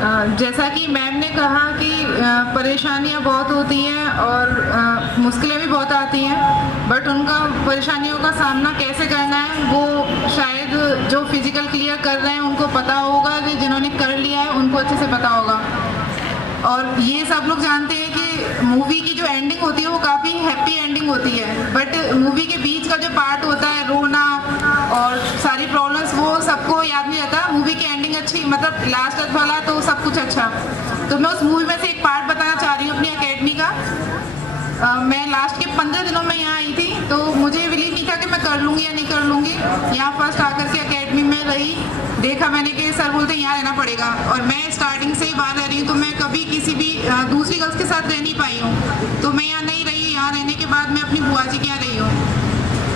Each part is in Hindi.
जैसा कि मैम ने कहा कि परेशानियां बहुत होती हैं और मुश्किलें भी बहुत आती हैं, बट उनका परेशानियों का सामना कैसे करना है वो शायद जो फिजिकल क्लियर कर रहे हैं उनको पता होगा, जिन्होंने कर लिया है उनको अच्छे से पता होगा। और ये सब लोग जानते हैं कि मूवी की जो एंडिंग होती है वो काफ़ी हैप्पी एंडिंग होती है, बट मूवी के बीच का जो पार्ट होता है, रोना और सारी प्रॉब्लम्स, वो सबको याद नहीं रहता। मूवी की एंडिंग अच्छी, मतलब लास्ट वाला तो सब कुछ अच्छा। तो मैं उस मूवी में से एक पार्ट बताना चाह रही हूँ अपनी एकेडमी का। मैं लास्ट के 15 दिनों में यहाँ आई थी, तो मुझे बिलीव नहीं था कि मैं कर लूँगी या नहीं कर लूँगी। यहाँ फर्स्ट आकर के एकेडमी में रही, देखा मैंने कि सर बोलते यहाँ रहना पड़ेगा, और मैं स्टार्टिंग से ही बाहर रह रही हूँ, तो मैं कभी किसी भी दूसरी गर्ल्स के साथ रह नहीं पाई हूँ। तो मैं यहाँ नहीं रही, यहाँ रहने के बाद मैं अपनी बुआ जी के यहाँ रही हूँ।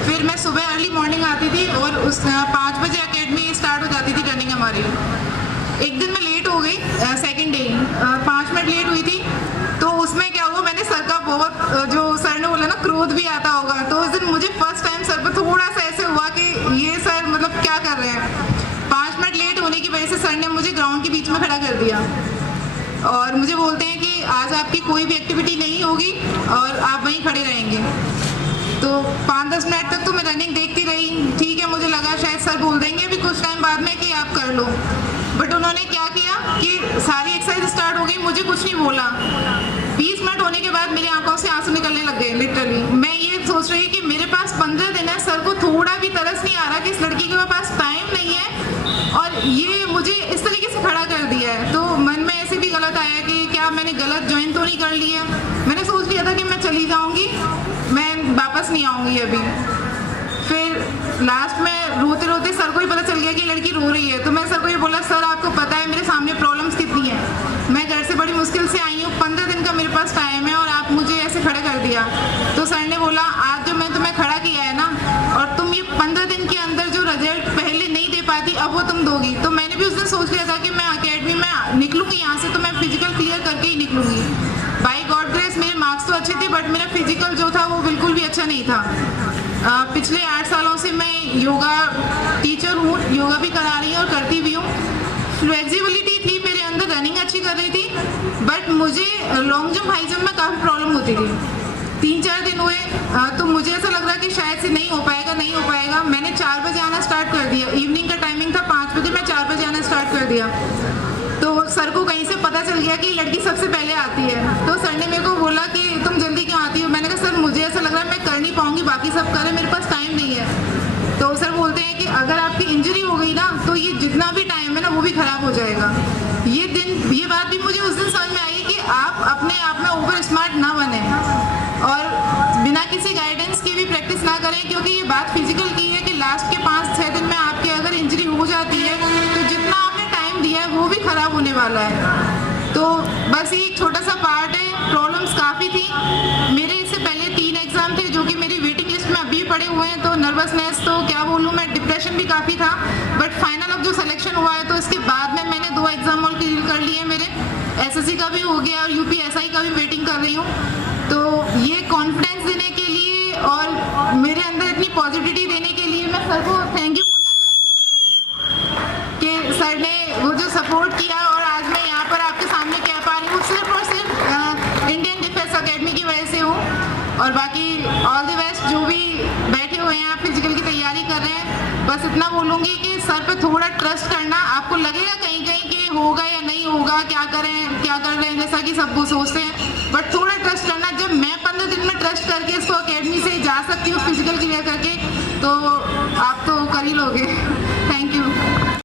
फिर मैं सुबह अर्ली मॉर्निंग आती थी और उस 5 बजे एकेडमी स्टार्ट हो जाती थी रनिंग हमारी। एक दिन मैं लेट हो गई, सेकेंड डे 5 मिनट लेट हुई थी, तो उसमें क्या हुआ, मैंने सर का बहुत, जो सर ने बोला ना, क्रोध भी आता होगा। तो उस दिन मुझे फर्स्ट टाइम सर पर थोड़ा सा ऐसे हुआ कि ये सर मतलब क्या कर रहे हैं। 5 मिनट लेट होने की वजह से सर ने मुझे ग्राउंड के बीच में खड़ा कर दिया और मुझे बोलते हैं कि आज आपकी कोई भी एक्टिविटी नहीं होगी और आप वहीं खड़े रहेंगे। तो 5-10 मिनट तक तो मैं रनिंग देखती रही, ठीक है, मुझे लगा शायद सर बोल देंगे अभी कुछ टाइम बाद में कि आप कर लो, बट उन्होंने क्या किया कि सारी एक्सरसाइज स्टार्ट हो गई, मुझे कुछ नहीं बोला। 20 मिनट होने के बाद मेरी आंखों से आंसू निकलने लग गए लिटरली। मैं ये सोच रही कि मेरे पास 15 दिन है, सर को थोड़ा भी तरस नहीं आ रहा कि इस लड़की के पास टाइम नहीं है और ये मुझे इस तरीके से खड़ा कर दिया है। तो मन में ऐसे भी गलत आया कि क्या मैंने गलत ज्वाइन तो नहीं कर लिया। मैंने सोच लिया था कि मैं चली जाऊँगी, मैं वापस नहीं आऊँगी अभी। फिर लास्ट में रोते रोते सर को ही पता चल गया कि लड़की रो रही है, तो मैं सर को ये बोला, सर आपको पता है मेरे सामने प्रॉब्लम्स कितनी हैं, मैं घर से बड़ी मुश्किल से आई हूँ, 15 दिन का मेरे पास टाइम है और आप मुझे ऐसे खड़ा कर दिया। तो सर ने बोला, आज जो मैं तुम्हें खड़ा किया है ना, और तुम ये 15 दिन के अंदर जो रिजल्ट पहले नहीं दे पाती अब वो तुम दोगी। तो मैंने भी उस दिन सोच लिया था कि मैं अकेडमी में निकलूँगी यहाँ से तो मैं फिजिकल क्लियर करके ही निकलूँगी। बाय गॉड ग्रेस मेरे मार्क्स तो अच्छे थे, बट मेरा फिजिकल जो था वो बिल्कुल भी अच्छा नहीं था। पिछले 8 सालों से मैं योगा टीचर हूँ, योगा भी करा रही हूँ और करती भी हूँ। फ्लेक्सिबिलिटी थी मेरे अंदर, रनिंग अच्छी कर रही थी, बट मुझे लॉन्ग जंप हाई जंप में काफ़ी प्रॉब्लम होती थी। 3-4 दिन हुए तो मुझे ऐसा लग रहा कि शायद से नहीं हो पाएगा। मैंने 4 बजे आना स्टार्ट कर दिया, इवनिंग का टाइमिंग था 5 बजे, मैं 4 बजे आना स्टार्ट कर दिया। तो सर को कहीं से पता चल गया कि लड़की सबसे पहले आती है, तो सर ने मेरे को बोला कि तुम जल्दी क्यों आती हो। मैंने कहा सर मुझे ऐसा लग रहा है मैं कर नहीं पाऊंगी, बाकी सब कर रहे हैं, मेरे पास टाइम नहीं है। तो सर बोलते हैं कि अगर आपकी इंजरी हो गई ना तो ये जितना भी टाइम है ना वो भी खराब हो जाएगा। ये बात भी मुझे उस दिन समझ में आई कि आप अपने आप में ओवर स्मार्ट ना बने और बिना किसी गाइडेंस की भी प्रैक्टिस ना करें, क्योंकि ये बात फिजिकल की है कि लास्ट के 5-6 दिन में आपकी अगर इंजरी हो जाती है तो जितना आपने टाइम दिया है वो भी खराब होने वाला है। तो बस ये एक छोटा सा पार्ट है। प्रॉब्लम्स काफ़ी थी मेरे, इससे पहले 3 एग्जाम थे जो कि मेरी वेटिंग लिस्ट में अभी पड़े हुए हैं, तो नर्वसनेस तो क्या बोलूँ मैं, डिप्रेशन भी काफ़ी था, बट फाइनल अब जो सिलेक्शन हुआ है तो इसके बाद में मैंने 2 एग्जाम और क्लियर कर लिए मेरे, SSC का भी हो गया और UPSI का भी वेटिंग कर रही हूँ। तो ये कॉन्फिडेंस देने के लिए और मेरे अंदर इतनी पॉजिटिविटी देने के लिए मैं सर को थैंक यू कि सर ने वो जो सपोर्ट किया और आज मैं यहाँ पर आपके सामने कह पा रही हूँ, सिर्फ और सिर्फ इंडियन डिफेंस अकेडमी की वजह से हूँ। और बाकी ऑल द बेस्ट जो भी बैठे हुए हैं, फिजिकल की तैयारी कर रहे हैं, बस इतना बोलूँगी कि सर पे थोड़ा ट्रस्ट करना। आपको लगेगा कहीं कहीं कि होगा या नहीं होगा, क्या कर रहे हैं जैसा कि सब वो सोचते हैं, बट थोड़ा ट्रस्ट करना। जब मैं 15 दिन में ट्रस्ट करके इसको अकेडमी से जा सकती हूँ फिजिकल क्लियर करके, तो आप तो कर ही लोगे। Thank you.